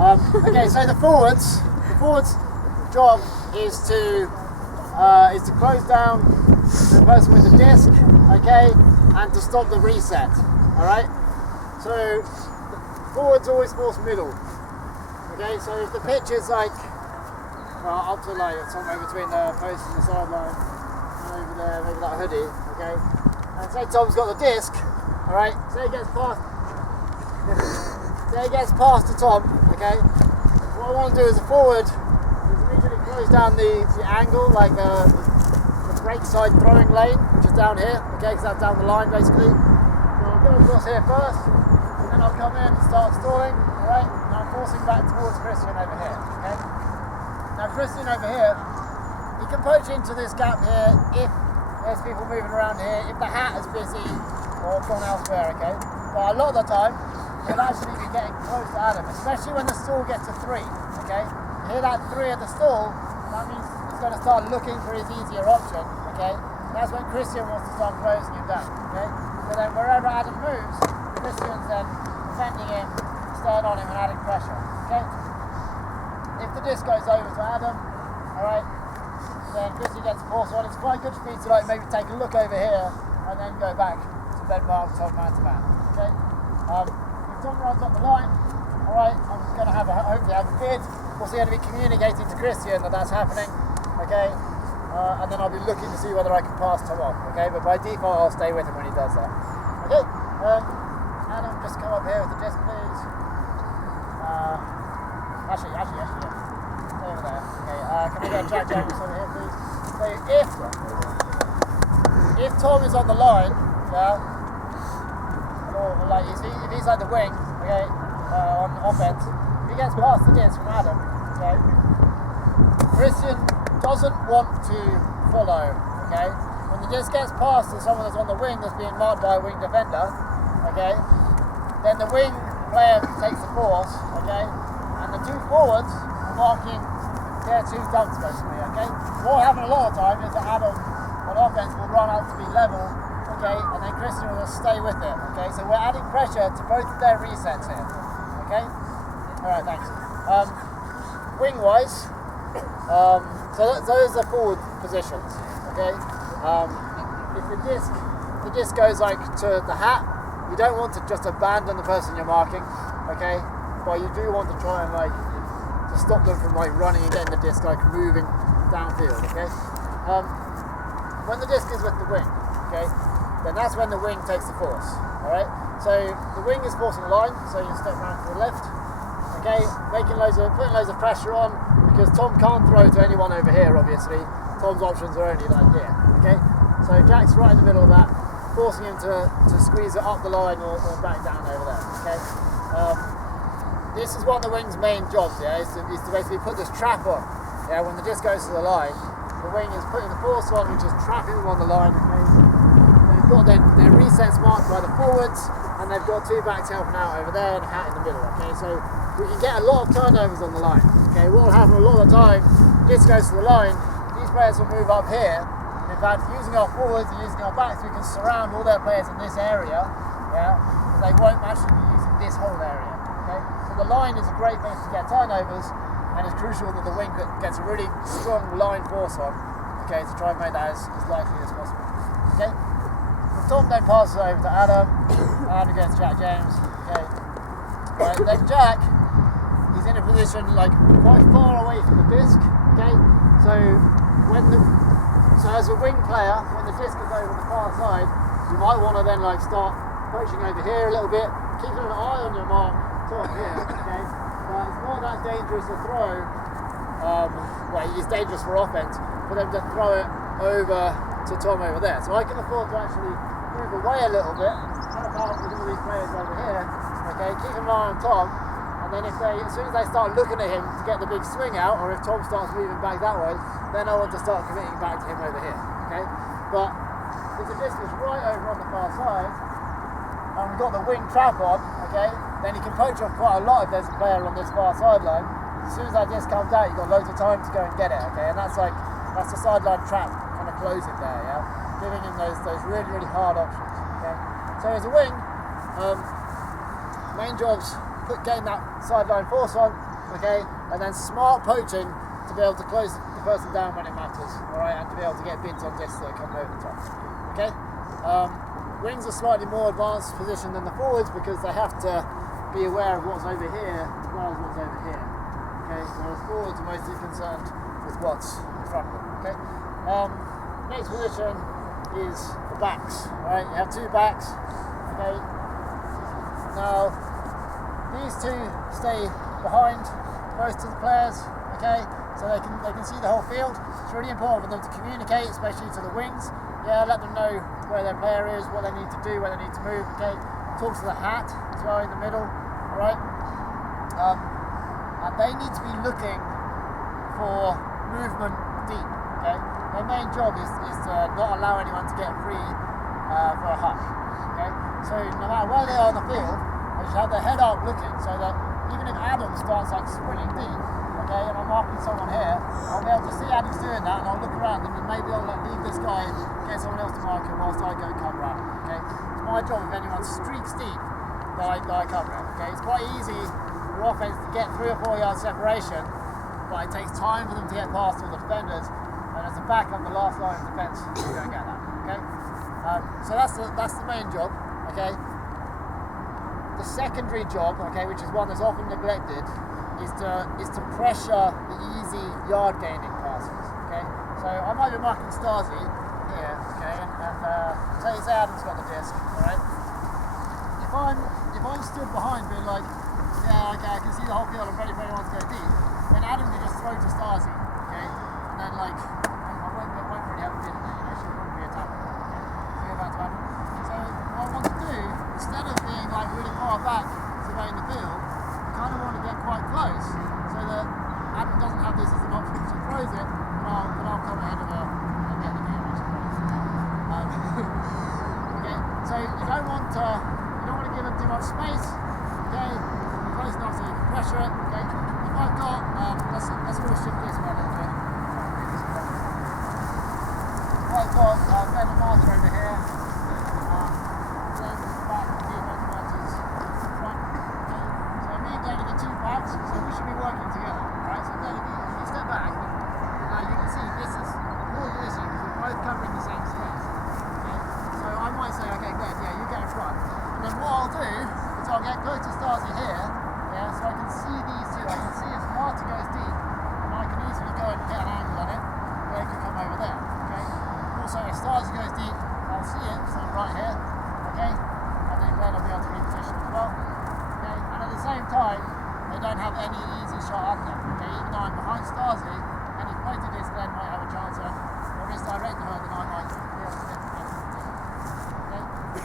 Okay, so the forward's job is to close down the person with the disc, okay, and to stop the reset. All right. So the forwards always force middle. Okay, so if the pitch is like up to like somewhere between the post and the sideline, and over there, maybe that hoodie, okay. And say Tom's got the disc, all right. Say he gets past. Say he gets past to Tom, okay. What I want to do as a forward is immediately close down the angle, like the break side throwing lane, which is down here, okay, because that's down the line basically. So I'll go across here first, and then I'll come in and start stalling, alright, and I'm forcing back towards Christian over here, okay. Now Christian over here, he can poach into this gap here if there's people moving around here, if the hat is busy or gone elsewhere, okay. But a lot of the time, he'll actually be getting close to Adam, especially when the stall gets to 3, okay. You hear that 3 at the stall, that means he's going to start looking for his easier option, okay. That's when Christian wants to start closing him down, okay. So then wherever Adam moves, Christian's then defending him, staying on him and adding pressure, okay. If the disc goes over to Adam, alright, then Christian gets the force on. It's quite good for me to like maybe take a look over here and then go back to bed mark Tom man to man, okay. If Tom runs up the line, alright, I'm going to hopefully have a bid. We're going to be communicating to Christian that that's happening, okay, and then I'll be looking to see whether I can pass Tom off, okay, but by default I'll stay with him when he does that. Okay, Adam, just come up here with the disc, please. Actually, yes. Stay over there. Okay, can we get Jack James over here, please? So if Tom is on the line, yeah, or like if he's like the wing, okay, on offense, if he gets past the disc from Adam, okay, Christian doesn't want to follow, okay. When the disc gets past to someone that's on the wing that's being marked by a wing defender, okay, then the wing player takes the force, okay, and the 2 forwards are marking their 2 dumps basically, okay. What will happen a lot of the time is that Adam on offense will run out to be level, okay, and then Christian will stay with it, okay. So we're adding pressure to both of their resets here, okay. Alright, thanks. Wing wise, so those are forward positions, okay. If the disc goes like to the hat, you don't want to just abandon the person you're marking, okay, but you do want to try and like to stop them from like running and getting the disc like moving downfield, okay. When the disc is with the wing, okay, then that's when the wing takes the force, alright. So the wing is forcing the line, so you step around to the left, okay, putting loads of pressure on, because Tom can't throw to anyone over here obviously. Tom's options are only like here, okay. So Jack's right in the middle of that, forcing him to squeeze it up the line or back down over there, okay. This is one of the wing's main jobs, yeah, is to basically put this trap on, yeah, when the disc goes to the line, the wing is putting the force on, which is trapping them on the line, okay. They've got their resets marked by the forwards, and they've got 2 backs helping out over there and a hat in the middle, okay. So we can get a lot of turnovers on the line, okay. What will happen a lot of the time, disc goes to the line, these players will move up here. In fact, using our forwards and using our backs, we can surround all their players in this area, yeah, but they won't actually be using this whole area, okay. So the line is a great place to get turnovers, and it's crucial that the wing gets a really strong line force on, okay, to try and make that as likely as possible, okay. So Tom then passes over to Adam, and against Jack James, okay. Right, then Jack, he's in a position like quite far away from the disc, okay. So as a wing player, when the disc is over on the far side, you might want to then like start poaching over here a little bit, keeping an eye on your mark, top here, okay? But it's not that dangerous to throw, well, it's dangerous for offense, for them to throw it over to Tom over there. So I can afford to actually move away a little bit, help out with all these players over here, okay? Keep an eye on Tom, and then as soon as they start looking at him to get the big swing out, or if Tom starts moving back that way, then I want to start committing back to him over here, okay? But if the disc is right over on the far side, and we've got the wing trap on, okay, then he can poach off quite a lot if there's a player on this far sideline. As soon as that disc comes out, you've got loads of time to go and get it, okay? And that's the sideline trap kind of closing there, yeah? Giving him those really, really hard options, okay? So as a wing, main job's getting that sideline force on, okay, and then smart poaching to be able to close the person down when it matters, all right, and to be able to get bids on discs that are coming over the top, okay. Wings are slightly more advanced position than the forwards because they have to be aware of what's over here as well as what's over here, okay, whereas forwards are mostly concerned with what's in front of them, okay. Next position is the backs, right, you have two backs, okay. Now, these two stay behind most of the players, okay, so they can see the whole field. It's really important for them to communicate, especially to the wings. Yeah, let them know where their player is, what they need to do, where they need to move, okay. Talk to the hat as well in the middle, alright. And they need to be looking for movement deep, okay. Their main job is to not allow anyone to get free for a huck, okay. So no matter where they are on the field, they should have their head up looking so that even if Adam starts like sprinting deep, okay, and I'm marking someone here, I'll be able to see Adam's doing that and I'll look around and then maybe I'll leave this guy and get someone else to mark him whilst I go and cover Adam, okay. It's my job if anyone streaks deep that I cover him, okay. It's quite easy for offense to get 3 or 4 yards separation, but it takes time for them to get past all the defenders, and as a backup, the last line of defence, you don't get that, okay. So that's the main job, okay. The secondary job, okay, which is one that's often neglected, is to pressure the easy yard gaining passes, okay. So I might be marking Stasi here, okay, and say Adam's got the disc, all right. If I'm stood behind being like, yeah, okay, I can see the whole field, I'm ready for anyone to go deep, then Adam can just throw to Stasi, okay, and then like I won't really have a bid in there, you know, she wouldn't be a tackle, okay. So go back to Adam. So what I want to do, instead of being like really far back surveying the field, I kind of want to get quite close so that Adam doesn't have this as an option. She throws it, but I'll come ahead of her and get the game. Okay, so you don't want to give them too much space. Okay, close enough so you can pressure it. Okay, if I've got let's all shift this one a little bit. If I've got Ben and Martha over here. So we should be working together, right? So then if you step back, you can see this is more than this because we're both covering the same space. Okay? So I might say, okay, good, yeah, you get in front. And then what I'll do is I'll get close to Stasi here, yeah, so I can see these two. I can see if Marta goes deep, and I can easily go and get an angle on it, where it can come over there. Okay? Also, if Stasi goes deep, I'll see it, so right here, okay? And then Glenn will be able to reposition as well. Okay? And at the same time, they don't have any easy shot under, okay? Even though I'm behind Stasi, and if both of this then might have a chance of misdirecting her, then I might be able to get the team. Okay? The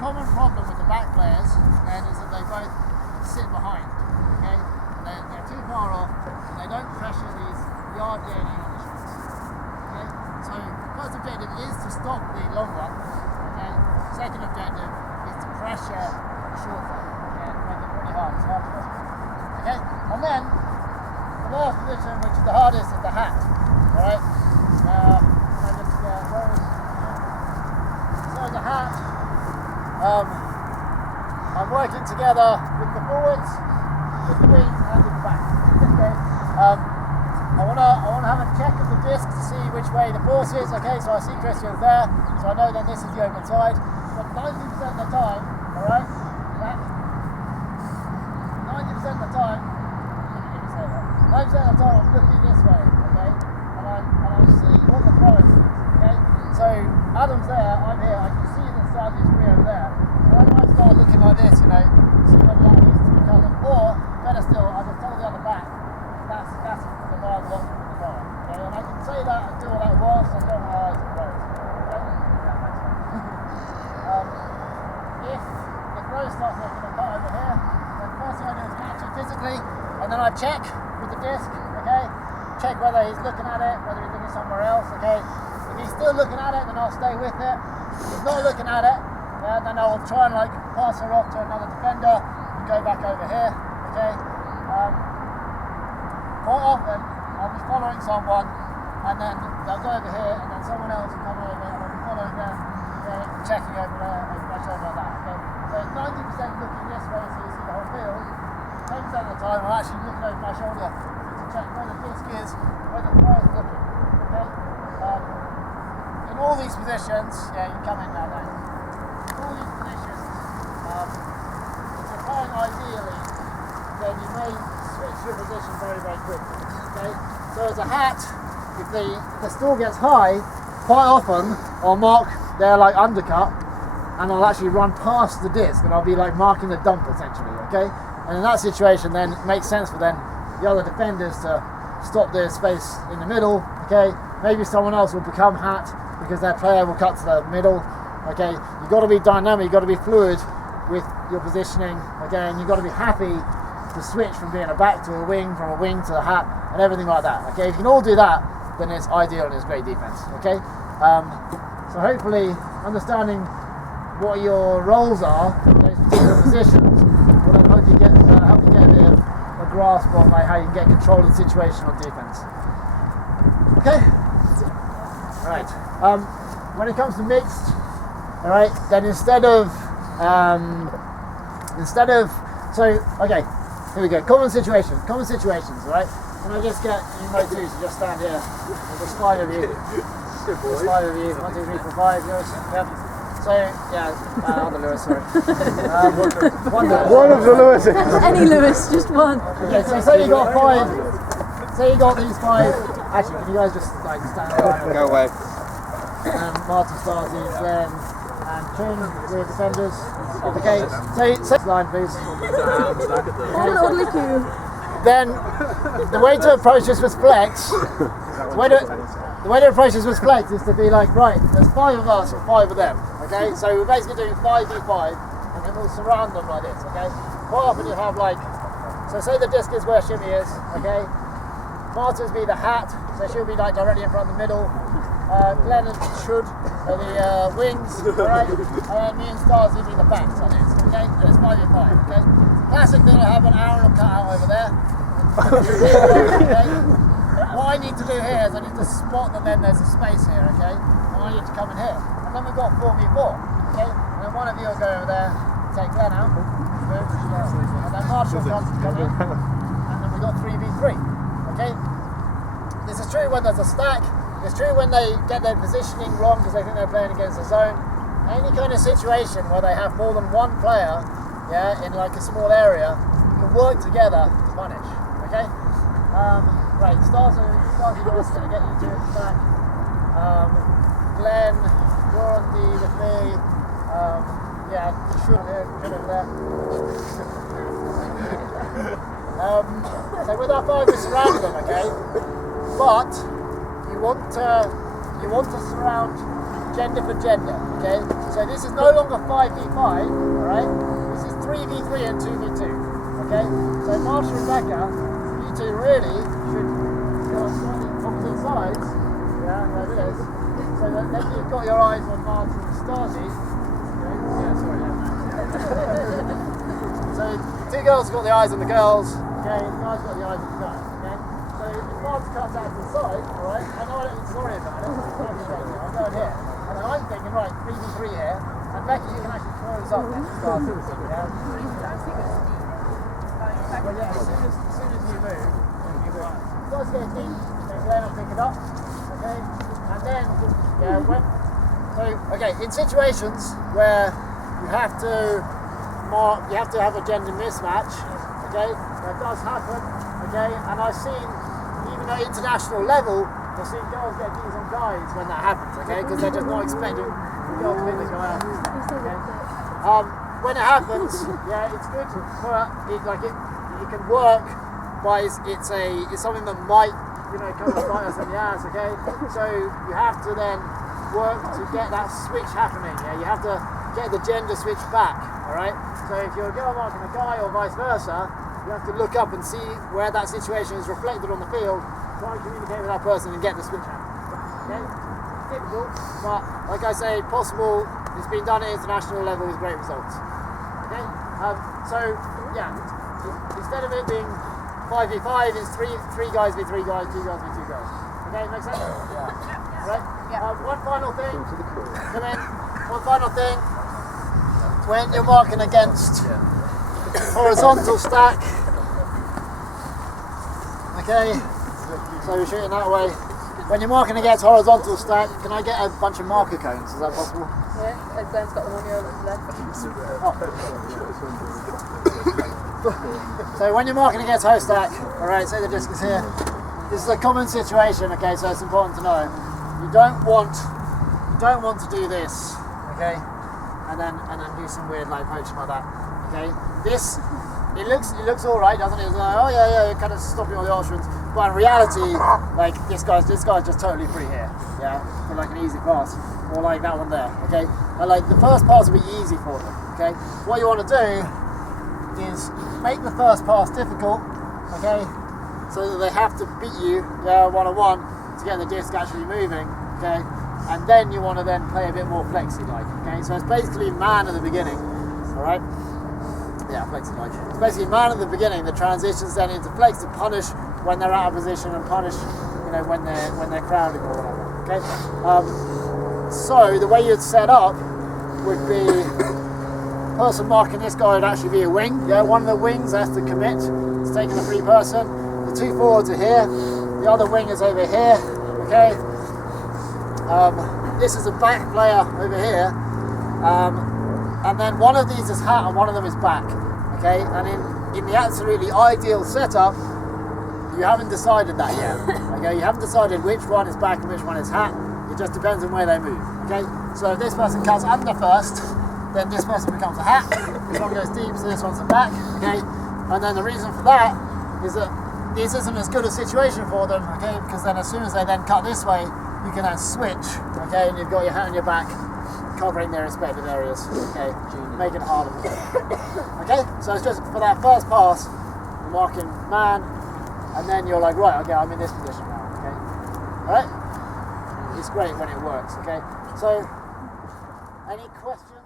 common problem with the back players then is that they both sit behind, okay? They're too far off, and they don't pressure these yard gaining on the shots. Okay? So the first objective is to stop the long one, okay? Second objective is to pressure the short one, okay? Make it really hard, as hard as possible. Okay, and then the last position, which is the hardest, is the hat. Alright? So the hat, I'm working together with the forwards, with the wings, and with the back. Okay? I wanna have a check of the disc to see which way the force is. Okay, so I see Christian's there, so I know then this is the open side. But 90% of the time, alright? 90% of the time, 90% of the time I'm looking this way, okay, and I see what the throw is, okay. So Adam's there, I'm here, I can see that Stasi's free over there. So I might start looking like this, you know, see whether that needs to be covered, or better still, I just tell the other back that's the viable option for the throw, okay. And I can say that and do all that whilst I've got my eyes on throws, okay. If the throw starts making a cut over here, first thing I do is match it physically, and then I check with the disc, okay? Check whether he's looking at it, whether he's looking somewhere else, okay? If he's still looking at it, then I'll stay with it. If he's not looking at it, then I'll try and like pass her off to another defender and go back over here, okay? Quite often, I'll be following someone, and then they'll go over here, and then someone else will come over, and I'll be following them, checking over there, over my shoulder like that, okay? So 90% looking this way, so you see the whole field. 10% same percent of the time, I'm actually looking over my shoulder to check where the disc is, where the throw is looking. Okay? In all these positions, yeah, you come in now, mate. In all these positions, if you're playing ideally, then you may switch your position very, very quickly. Okay? So as a hat, if the stall gets high, quite often I'll mark their like undercut, and I'll actually run past the disc, and I'll be like marking the dump essentially. Okay? And in that situation, then it makes sense for then the other defenders to stop their space in the middle. Okay? Maybe someone else will become hat because their player will cut to the middle. Okay? You've got to be dynamic. You've got to be fluid with your positioning. Okay? And you've got to be happy to switch from being a back to a wing, from a wing to a hat, and everything like that. Okay? If you can all do that, then it's ideal and it's great defense. Okay? So hopefully, understanding what your roles are in those particular positions will then help you get a grasp on like how you can get control of the situation on defense. Okay. All right. When it comes to mixed, all right, then instead of okay, here we go. Common situations. All right. Can I just get you mode 2 to just stand here? There's 5 of you. There's 5 of you. 1, 2, 3, 4, 5. Lewis. Yep. So yeah, other Lewis. Sorry. One of the Lewises. Any Lewis, just one. Okay, so say you got 5. Say you got these 5. Actually, can you guys just like stand there? Go away. Martin, Stasi, Glenn, and Chin, we're defenders. Okay, say line, please. Then the way to approach this with Flex, the way to approach this with Flex is to be like, right, there's 5 of us or 5 of them. Okay, so we're basically doing 5v5, and then we'll surround them like this. Okay, quite often you have like, so say the disc is where Shimmy is. Okay, Martin's be the hat, so she'll be like directly in front of the middle. Glenn and Should are the wings, alright, and then me and Stars will be the backs on this. Okay, and it's 5v5. Okay, classic thing I have an arrow cut out over there. Okay? What I need to do here is I need to spot that then there's a space here, okay? And I need to come in here. And then we've got 4v4, okay? And then one of you will go over there, take Glenn out, and then Marshall comes in, and then we've got 3v3, okay? This is true when there's a stack, it's true when they get their positioning wrong because they think they're playing against the zone. Any kind of situation where they have more than one player, yeah, in like a small area, you can work together to punish, okay? Right, Stars is going to get you to the back. Glenn, you're on D with me. Yeah, you should over there. So with our 5 we surround them, okay? But you want to surround gender for gender, okay? So this is no longer 5v5, alright? This is 3v3 and 2v2, okay? So Marsha and Becca, you two really should go on slightly opposite sides, yeah, there it is. So that then you've got your eyes on Martin and Stasi. Okay? Yeah, sorry, yeah. So the 2 girls have got the eyes on the girls, okay? The guys got the eyes on the guys, okay? So if Martin cuts out to the side, alright, I know I don't need to worry about it, I'm going here. And then I'm thinking, right, 3v3 here, and Becky, you can actually close up and start yeah? Well, yeah, as soon as you move, you guys get deep, then Glenn will pick it up, okay? And then, yeah, in situations where you have to have a gender mismatch, okay? That does happen, okay? And I've seen, even at international level, I've seen girls get D's on guys when that happens, okay? Because they're just not expecting the girl to pick the guy out, okay? When it happens, yeah, it's good for it can work, but it's something that might, come and bite us in the ass, okay? So you have to then work to get that switch happening, yeah? You have to get the gender switch back, all right? So if you're a girl marking a guy or vice versa, you have to look up and see where that situation is reflected on the field, try and communicate with that person and get the switch happening, okay? Difficult, but like I say, possible. It's been done at international level with great results, okay? So yeah, instead of it being 5v5, it's 3 guys v 3 guys, 2 guys v 2 guys. Okay, makes sense? Yeah. Right? Yeah. One final thing. Come in. One final thing. When you're marking against horizontal stack, Okay, so you're shooting that way. When you're marking against horizontal stack, can I get a bunch of marker cones? Is that possible? Yeah, Ben's got them on your left. So when you're marking against host stack, alright, say the disc is here. This is a common situation, okay, so it's important to know. You don't want to do this, okay, and then do some weird like poaching like that. Okay. This it looks alright, doesn't it? It's like, oh yeah, you're kind of stopping all the options. But in reality, like this guy's just totally free here. Yeah, for like an easy pass. Or like that one there. Okay. And like the first pass will be easy for them. Okay. What you want to do is make the first pass difficult, okay, so that they have to beat you, one-on-one to get the disc actually moving, okay, and then you want to then play a bit more flexi-like, okay, so it's basically man at the beginning, alright, yeah, flexi-like, it's basically man at the beginning that transitions then into flex to punish when they're out of position and punish, you know, when they're crowding or whatever, okay, so the way you'd set up would be person marking this guy would actually be a wing. Yeah, one of the wings has to commit. It's taking the free person. The two forwards are here. The other wing is over here. Okay. This is a back player over here. And then one of these is hat and one of them is back. Okay. And in the absolutely ideal setup, you haven't decided that yet. Okay. You haven't decided which one is back and which one is hat. It just depends on where they move. Okay. So if this person cuts under first, then this person becomes a hat, this one goes deep, so this one's a back, okay? And then the reason for that is that this isn't as good a situation for them, okay? Because then as soon as they then cut this way, you can then switch, okay? And you've got your hat on your back, covering their respective areas, okay? Making it harder for them. Okay? So it's just for that first pass, you're marking man, and then you're like, right, okay, I'm in this position now, okay? Alright? It's great when it works, okay? So, any questions?